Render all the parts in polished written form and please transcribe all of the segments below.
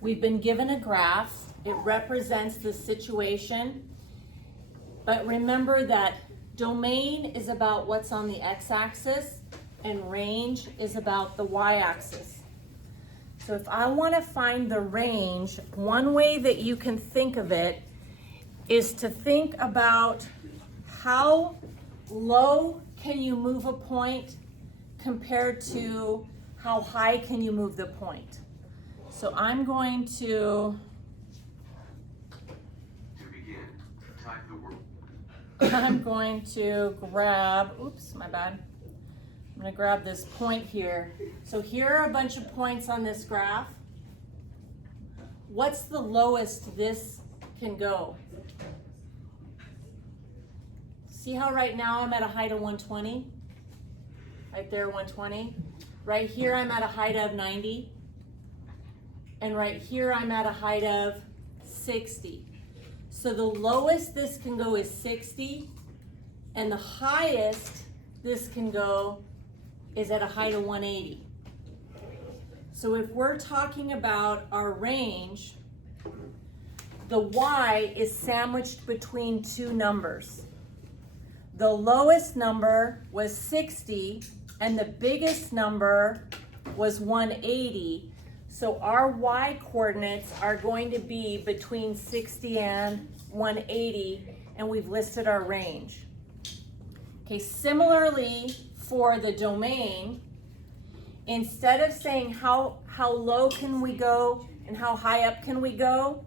We've been given a graph. It represents the situation. But remember that domain is about what's on the x-axis and range is about the y-axis. So if I want to find the range, one way that you can think of it is to think about how low can you move a point compared to how high can you move the point. So I'm going to begin, type the word. I'm going to grab, oops, my bad. I'm going to grab this point here. So here are a bunch of points on this graph. What's the lowest this can go? See how right now I'm at a height of 120? Right there, 120. Right here I'm at a height of 90. And right here I'm at a height of 60. So the lowest this can go is 60, and the highest this can go is at a height of 180. So if we're talking about our range, the y is sandwiched between two numbers. The lowest number was 60, and the biggest number was 180. So our y coordinates are going to be between 60 and 180, and we've listed our range. Okay, similarly for the domain, instead of saying how low can we go and how high up can we go,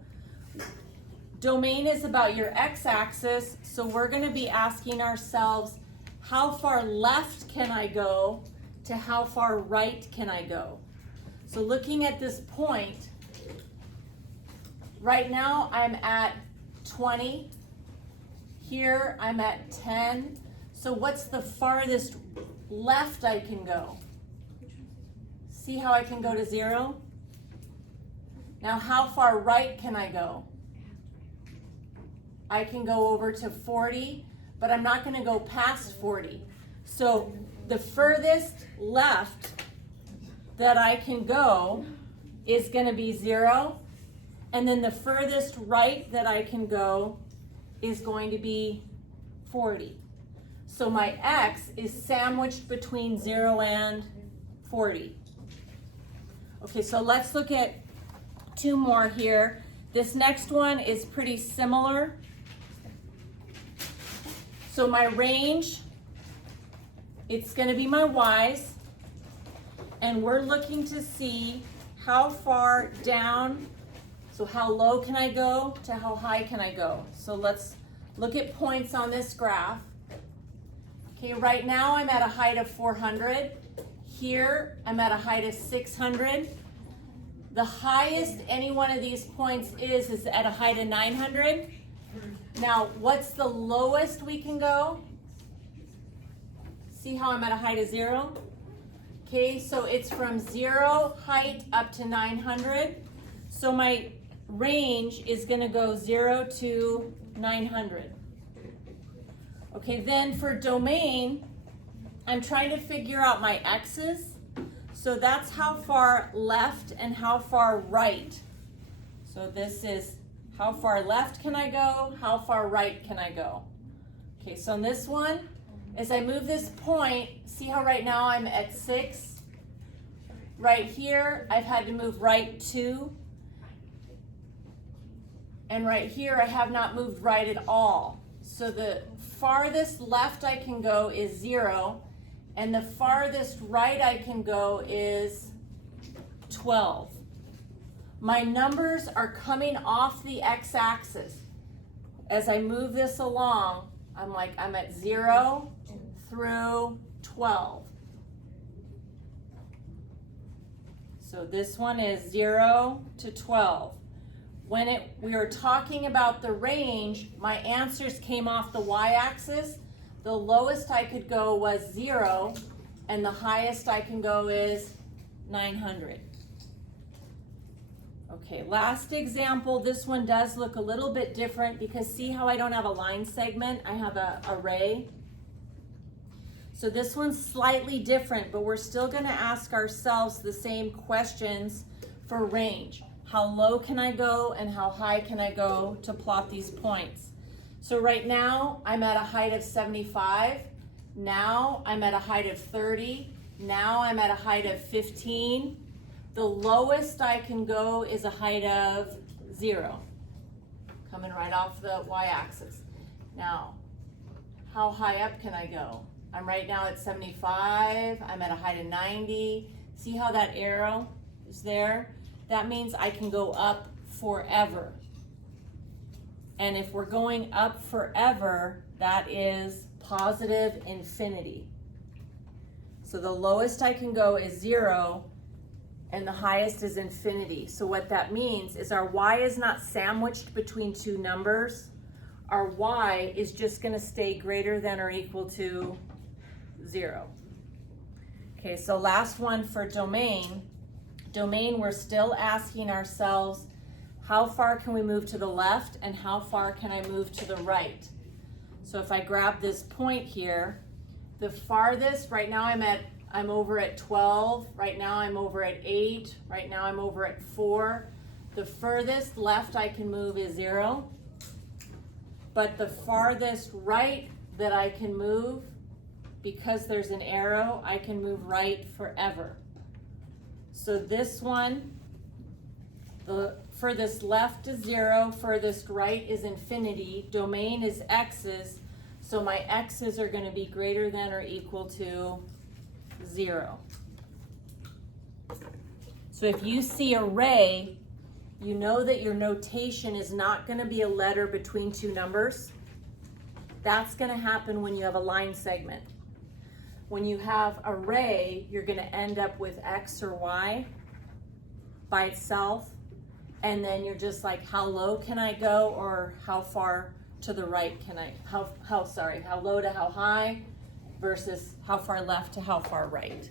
domain is about your x-axis, so we're going to be asking ourselves, how far left can I go to how far right can I go? So looking at this point, right now I'm at 20. Here I'm at 10. So what's the farthest left I can go? See how I can go to 0? Now how far right can I go? I can go over to 40, but I'm not going to go past 40. So the furthest left that I can go is going to be 0, and then the furthest right that I can go is going to be 40. So my x is sandwiched between 0 and 40. Okay, so let's look at two more here. This next one is pretty similar. So my range, it's going to be my y's. And we're looking to see how far down, so how low can I go to how high can I go. So let's look at points on this graph. Okay, right now I'm at a height of 400. Here I'm at a height of 600. The highest any one of these points is at a height of 900. Now, what's the lowest we can go? See how I'm at a height of 0? Okay, so it's from 0 height up to 900. So my range is going to go 0 to 900. Okay, then for domain, I'm trying to figure out my x's. So that's how far left and how far right. So this is how far left can I go, how far right can I go. Okay, so on this one, as I move this point, see how right now I'm at 6? Right here, I've had to move right 2. And right here, I have not moved right at all. So the farthest left I can go is 0, and the farthest right I can go is 12. My numbers are coming off the x-axis. As I move this along, I'm at 0 through 12. So this one is 0 to 12. When we were talking about the range, my answers came off the y-axis. The lowest I could go was 0, and the highest I can go is 900. Okay, last example. This one does look a little bit different because see how I don't have a line segment? I have an array. So this one's slightly different, but we're still going to ask ourselves the same questions for range. how low can I go and how high can I go to plot these points. So right now I'm at a height of 75. Now I'm at a height of 30. Now I'm at a height of 15. The lowest I can go is a height of 0, coming right off the y-axis. Now, how high up can I go? I'm right now at 75. I'm at a height of 90. See how that arrow is there? That means I can go up forever. And if we're going up forever, that is positive infinity. So the lowest I can go is 0, and the highest is infinity. So what that means is our y is not sandwiched between two numbers. Our y is just going to stay greater than or equal to 0. Okay, so last one for domain. Domain, we're still asking ourselves, how far can we move to the left and how far can I move to the right? So if I grab this point here, the farthest, right now I'm over at 12, right now I'm over at 8, right now I'm over at 4. The furthest left I can move is 0, but the farthest right that I can move, because there's an arrow, I can move right forever. So this one, the furthest left is 0, furthest right is infinity, domain is x's, so my x's are going to be greater than or equal to 0. So if you see array, you know that your notation is not going to be a letter between two numbers. That's going to happen when you have a line segment. When you have array, you're going to end up with x or y by itself, and then you're just like, how low can I go, or how far to the right can I, how low to how high versus how far left to how far right.